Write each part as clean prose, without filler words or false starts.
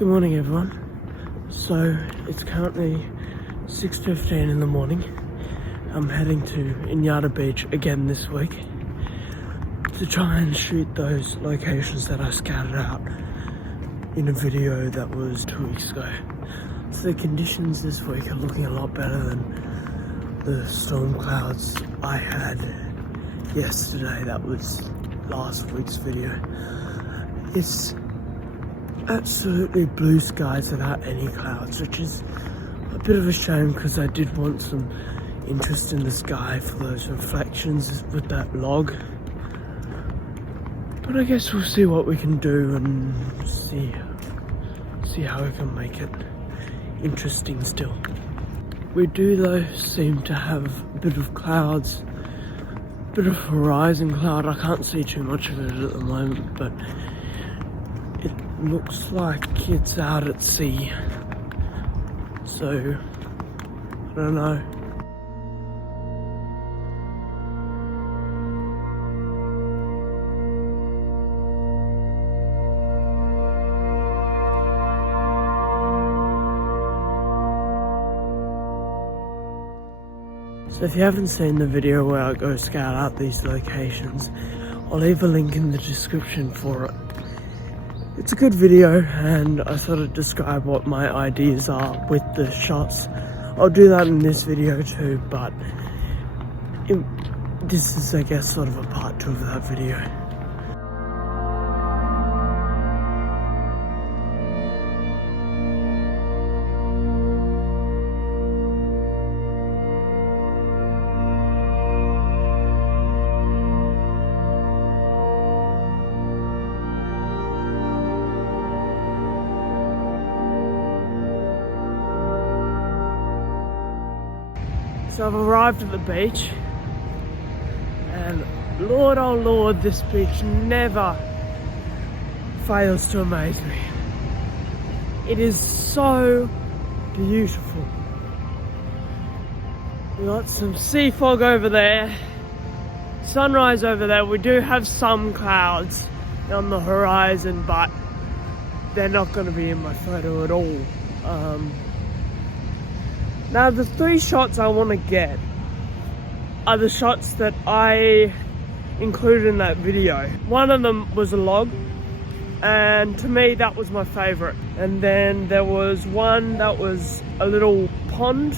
Good morning everyone. So it's currently 6:15 in the morning. I'm heading to Inyadda Beach again this week to try and shoot those locations that I scouted out in a video that was 2 weeks ago. So the conditions this week are looking a lot better than the storm clouds I had yesterday. That was last week's video. It's absolutely blue skies without any clouds, which is a bit of a shame because I did want some interest in the sky for those reflections with that log. But I guess we'll see what we can do and see how we can make it interesting still. We do though seem to have a bit of clouds, a bit of horizon cloud. I can't see too much of it at the moment, but it looks like it's out at sea. So, I don't know. So if you haven't seen the video where I go scout out these locations, I'll leave a link in the description for it. It's a good video and I sort of describe what my ideas are with the shots. I'll do that in this video too, but this is, I guess, sort of a part 2 of that video. So I've arrived at the beach, and Lord oh Lord, this beach never fails to amaze me. It is so beautiful. We got some sea fog over there, sunrise over there. We do have some clouds on the horizon, but they're not going to be in my photo at all. Now the 3 shots I want to get are the shots that I included in that video. One of them was a log, and to me that was my favourite. And then there was one that was a little pond,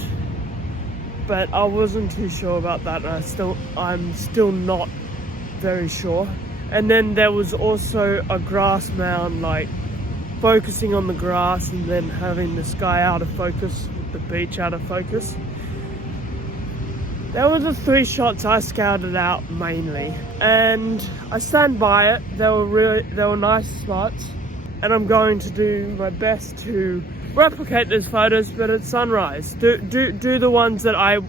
but I wasn't too sure about that, and I'm still not very sure. And then there was also a grass mound, like focusing on the grass and then having the sky out of focus, the beach out of focus. There were the 3 shots I scouted out mainly, and I stand by it. They were nice spots, and I'm going to do my best to replicate those photos, but at sunrise. Do the ones that I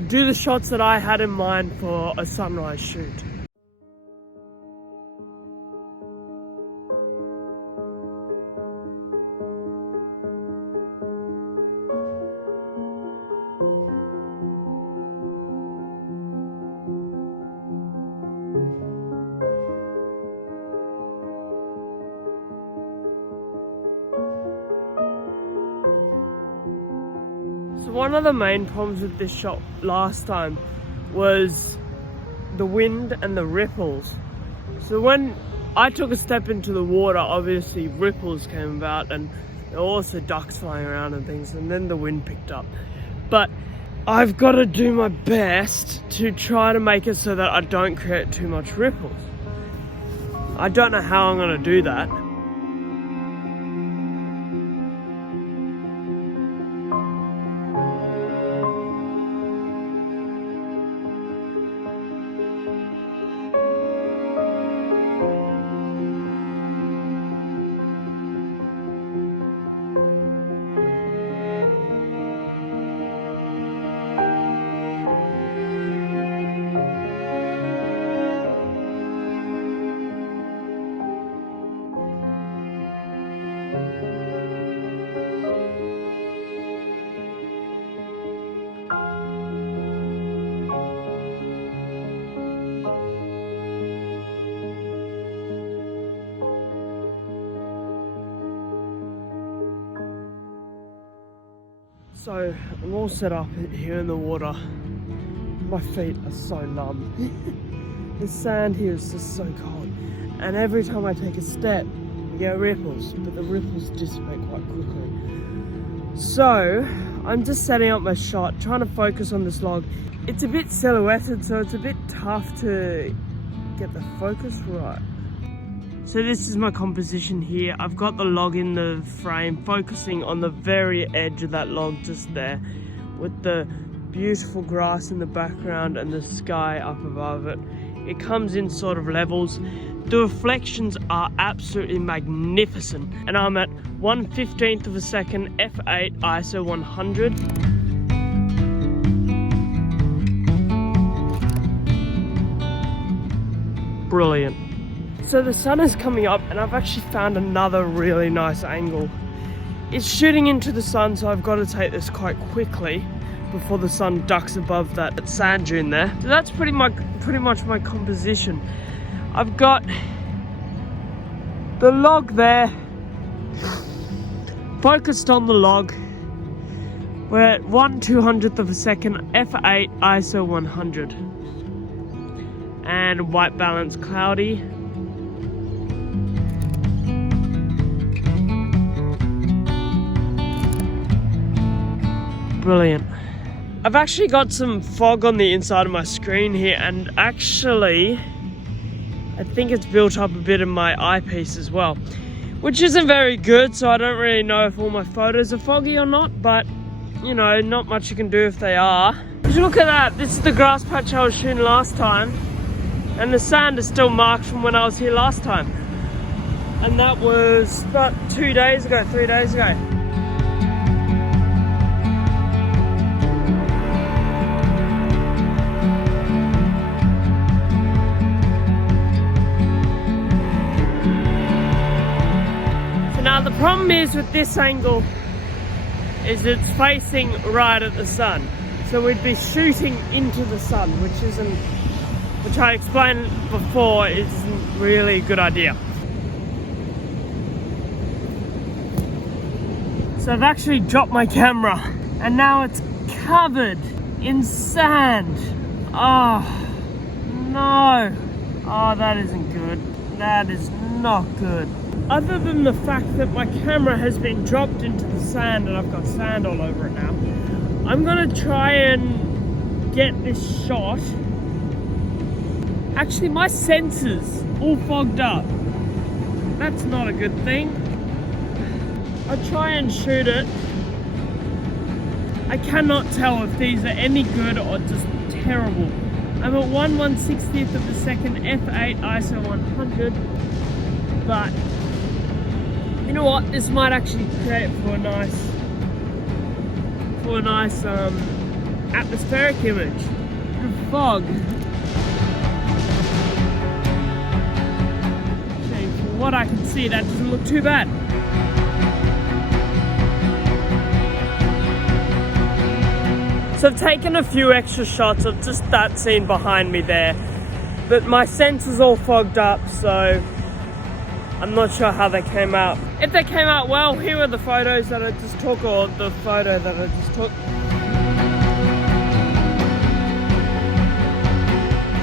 do the shots that I had in mind for a sunrise shoot. So one of the main problems with this shot last time was the wind and the ripples. So when I took a step into the water, obviously ripples came about, and there were also ducks flying around and things, and then the wind picked up. But I've got to do my best to try to make it so that I don't create too much ripples. I don't know how I'm going to do that. So I'm all set up here in the water. My feet are so numb. The sand here is just so cold. And every time I take a step, I get ripples, but the ripples dissipate quite quickly. So I'm just setting up my shot, trying to focus on this log. It's a bit silhouetted, so it's a bit tough to get the focus right. So this is my composition here. I've got the log in the frame, focusing on the very edge of that log just there, with the beautiful grass in the background and the sky up above it. It comes in sort of levels. The reflections are absolutely magnificent, and I'm at 1/15 of a second, f8 ISO 100. Brilliant. So the sun is coming up, and I've actually found another really nice angle. It's shooting into the sun, so I've got to take this quite quickly before the sun ducks above that sand dune there. So that's pretty much my composition. I've got the log there, focused on the log. We're at 1/200th of a second, f8 ISO 100. And white balance cloudy. Brilliant. I've actually got some fog on the inside of my screen here, and actually I think it's built up a bit in my eyepiece as well, which isn't very good, so I don't really know if all my photos are foggy or not, but you know, not much you can do if they are. But look at that, this is the grass patch I was shooting last time, and the sand is still marked from when I was here last time, and that was about 3 days ago. Now the problem is with this angle is it's facing right at the sun, so we'd be shooting into the sun, which I explained before isn't really a good idea. So I've actually dropped my camera, and now it's covered in sand. Oh no, oh that isn't good. That is not good. Other than the fact that my camera has been dropped into the sand and I've got sand all over it now, I'm gonna try and get this shot. Actually, my sensor's all fogged up. That's not a good thing. I'll try and shoot it. I cannot tell if these are any good or just terrible. I'm at 1/160th of a second, f8 ISO 100, but you know what? This might actually create for a nice atmospheric image. The fog. Okay, from what I can see, that doesn't look too bad. So I've taken a few extra shots of just that scene behind me there, but my sensor's all fogged up, so I'm not sure how they came out. If they came out well, here are the photos that I just took, or the photo that I just took.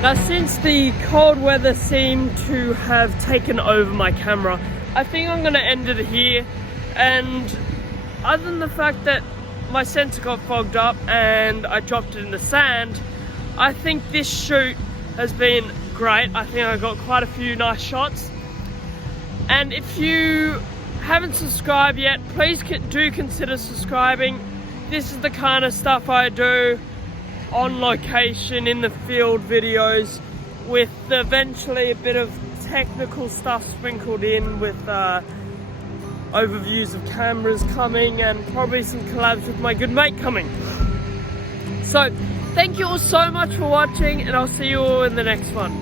Now, since the cold weather seemed to have taken over my camera, I think I'm gonna end it here. And other than the fact that my sensor got fogged up and I dropped it in the sand, I think this shoot has been great. I think I got quite a few nice shots. And if you haven't subscribed yet, please do consider subscribing. This is the kind of stuff I do on location, in the field videos, with eventually a bit of technical stuff sprinkled in, with overviews of cameras coming, and probably some collabs with my good mate coming. So thank you all so much for watching, and I'll see you all in the next one.